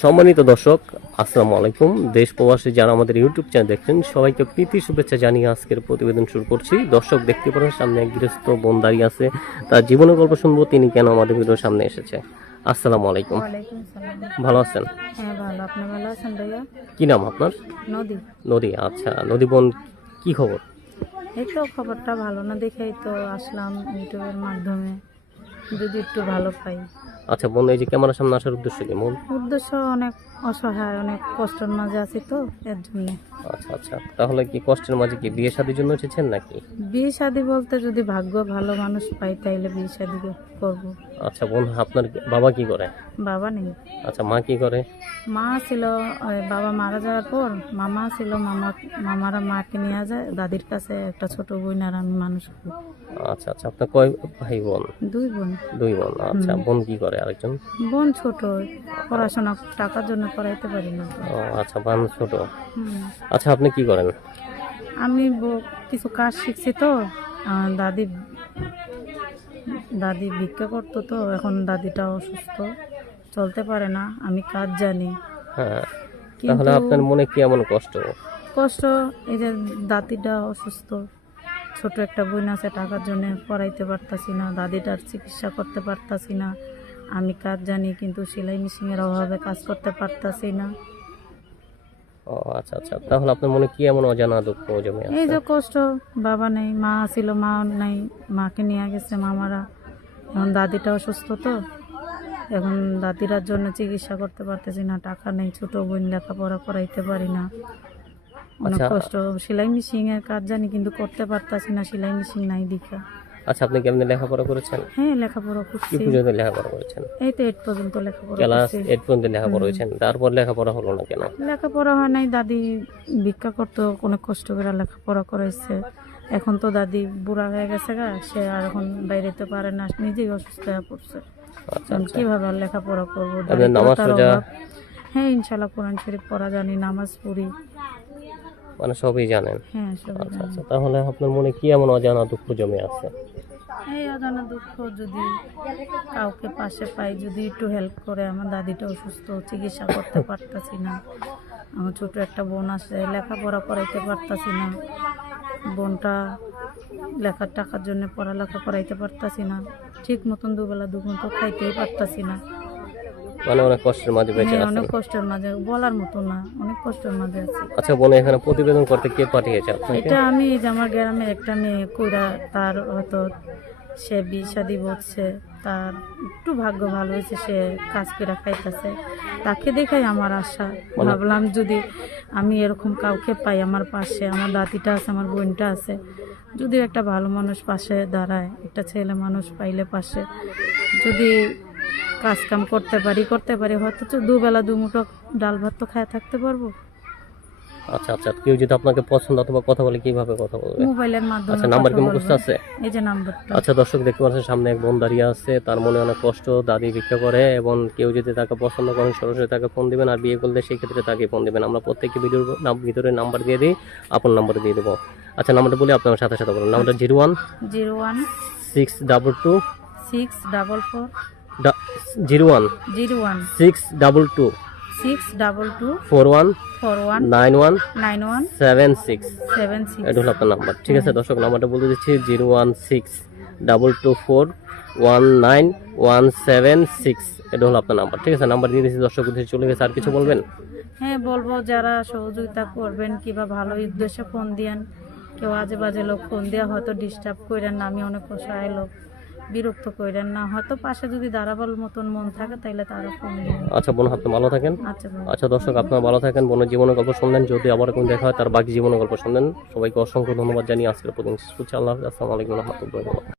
সম্মানিত দর্শক আসসালামু আলাইকুম। দেশ প্রবাসী যারা আমাদের ইউটিউব চ্যানেল দেখছেন সবাইকে প্রীতি শুভেচ্ছা জানিয়ে আজকের প্রতিবেদন শুরু করছি। দর্শক দেখতে পারেন সামনে এক গৃহস্থ বোন দাঁড়িয়ে আছে। তার জীবনের গল্প শুনব তিনি কেন আমাদের ভিডিওর সামনে এসেছে। আসসালামু আলাইকুম। ভালো আছেন? হ্যাঁ কি নাম আপনার? নদী। নদী আচ্ছা। নদী বোন কি খবর? এই তো খবরটা ভালো না দেখেই তো আসলাম ইউটিউবের মাধ্যমে। যদি একটু ভালো পাই। আচ্ছা বোন এই যে ক্যামেরার সামনে আসার উদ্দেশ্য কি মূল উদ্দেশ্য অনেক। অসহায় অনেক কষ্টের মাঝে আছি তো এর জন্য। আচ্ছা আচ্ছা। তাহলে কি কষ্টের মাঝে কি বিয়ে শাদির জন্য এসেছেন নাকি? বিয়ে শাদি বলতে যদি ভাগ্য ভালো মানুষ পাই তাইলে বিয়ে শাদি করব। আচ্ছা বোন আপনার বাবা কি করে? বাবা নেই। আচ্ছা মা কি করে? মা ছিল ওই বাবা মারা যাওয়ার পর মামা ছিল মামা মামারা মাকে নিয়ে যায় দাদির কাছে একটা ছোট বোন আর আমি মানুষ। করি। আচ্ছা আচ্ছা। আপনার কয় ভাই বোন? দুই বোন। দুই বোন। আচ্ছা বোন কি করে আরেকজন? বোন ছোট পড়াশোনা টাকার জন্য করাইতে পারি না। ও আচ্ছা বোন ছোট। আচ্ছা আপনি কি করেন? আমি কিছু কাজ শিখছি তো। দাদি দাদি ভিক্ষা করতো তো এখন দাদিটা অসুস্থ। চলতে পারে না আমি কাজ জানি। হ্যাঁ তাহলে আপনার মনে কি এমন কষ্ট? কষ্ট এই যে দাদিটা অসুস্থ ছোট একটা বোন আছে টাকার জন্য পড়াইতে পারতাছি না দাদিটার চিকিৎসা করতে পারতাছি না। আমি কাজ জানি কিন্তু সেলাই মেশিনের অভাবে কাজ করতে পারতাছি না। ও আচ্ছা আচ্ছা। তাহলে আপনার মনে কি এমন অজানা দুঃখ জমে এই যে কষ্ট বাবা নেই মা ছিল মা নাই মাকে নিয়ে গেছে মামারা। এখন দাদিটা অসুস্থ তো এখন দাদিরার জন্য চিকিৎসা করতে পারতেছি না টাকা নেই ছোট বোন লেখাপড়া করাইতে পারি না। অনেক আচ্ছা। কষ্ট। সেলাই মেশিন এর কাজ জানি কিন্তু করতে পারতাছি না সেলাই মেশিন নাই দীক্ষা আচ্ছা আপনি কেমনি লেখাপড়া করেছেন? হ্যাঁ লেখাপড়া কি পর্যন্ত লেখাপড়া করেছেন? এই তো এইট পর্যন্ত লেখাপড়া ক্লাস করছি। এইট পর্যন্ত লেখাপড়া করেছেন তারপর লেখাপড়া হলো না কেন? লেখাপড়া হয় নাই দাদি ভিক্ষা করতো অনেক কষ্ট করে লেখাপড়া করেছে। এখন তো দাদি বুড়া হয়ে গেছে গা সে আর এখন বাইরেতে পারে না নিজেই অসুস্থ হয়ে পড়ছে। আচ্ছা আচ্ছা। কীভাবে লেখাপড়া করব? নামাজ? হ্যাঁ ইনশাল্লাহ কোরআন শরীফ পড়া জানি নামাজ পড়ি। মানে সবই জানেন। হ্যাঁ আচ্ছা আচ্ছা তাহলে আপনার মনে কি এমন অজানা দুঃখ জমে আছে? এই অজানা দুঃখ যদি কাউকে পাশে পাই যদি একটু হেল্প করে আমার দাদিটা অসুস্থ চিকিৎসা করতে পারতাছি না। আমার ছোট একটা বোন আছে লেখাপড়া করাইতে পারতাছি না। বোনটা লেখার টাকার জন্য পড়ালেখা করাইতে পারতাছি না। ঠিক মতন দুবেলা তো খাইতেই পারতাছি না। মানে অনেক কষ্টের মাঝে বেঁচে হ্যাঁ, আছেন অনেক কষ্টের মাঝে বলার মতো না অনেক কষ্টের মাঝে আছি। আচ্ছা বোন এখানে প্রতিবেদন করতে কে পাঠিয়েছে আপনাকে? এটা আমি এই যে আমার গ্রামের একটা মেয়ে কইরা তার হয়তো সে বিয়ে শাদি বলছে তার একটু ভাগ্য ভালো হয়েছে সে কাজ করে খাইতেছে। তাকে দেখাই আমার আশা। ভাবলাম যদি আমি এরকম কাউকে পাই আমার পাশে আমার দাদিটা আছে আমার বোনটা আছে যদি একটা ভালো মানুষ পাশে দাঁড়ায় একটা ছেলে মানুষ পাইলে পাশে যদি কাজ কাম করতে পারি করতে পারি। হয়তো তো দুবেলা দুমুঠো ডাল ভাত তো খায় থাকতে পারব। আচ্ছা আচ্ছা কেউ যদি আপনাকে পছন্দ অথবা কথা বলে কীভাবে কথা বলবে? মোবাইলের মাধ্যমে আচ্ছা নাম্বার কি মুখস্থ আছে? এই যে নাম্বারটা। আচ্ছা দর্শক দেখতে পাচ্ছেন সামনে এক বোন দাঁড়িয়ে আছে। তার মনে অনেক কষ্ট দাদি ভিক্ষা করে এবং কেউ যদি তাকে পছন্দ করেন সরাসরি তাকে ফোন দিবেন আর বিয়ে করলে সেই ক্ষেত্রে তাকে ফোন দিবেন। আমরা প্রত্যেকটি ভিডিওর নাম- ভিতরে নাম্বার দিয়ে দিই আপন নাম্বার দিয়ে দেবো। আচ্ছা নাম্বারটা বলি আপনার সাথে সাথে বলুন। নাম্বারটা zero one zero one six double two six double four zero one. Zero one. Six double two. Six double two. Four one. Four one. Nine one. Nine one. Seven six. Seven six. এটা হলো আপনার number. ঠিক আছে দর্শক নাম্বারটা বলে দিচ্ছি zero one six double two four one nine one seven six. এটা হলো আপনার নাম্বার। ঠিক আছে নাম্বার দিয়ে দিচ্ছি দর্শক উদ্দেশ্যে চলে গেছে আর কিছু বলবেন? হ্যাঁ বলব যারা সহযোগিতা করবেন কিবা ভালো উদ্দেশ্যে ফোন দিয়েন কেউ আজে বাজে লোক ফোন দিয়ে হয়তো ডিস্টার্ব করেন আমি অনেক অসহায় লোক। বিরক্ত করেন না। হয়তো পাশে যদি দাঁড়াবার মতন মন থাকে তাহলে তারও ফোন আচ্ছা বোন আপনি ভালো থাকেন। আচ্ছা আচ্ছা দর্শক আপনারা ভালো থাকেন। বোনের জীবনের গল্প শুনলেন। যদি আবার কোনো দেখা হয় তার বাকি জীবনের গল্প শুনলেন। সবাইকে অসংখ্য ধন্যবাদ জানিয়ে আজকের প্রতিদিন আল্লাহ। আসসালামু আলাইকুম রহমতুল্লাহ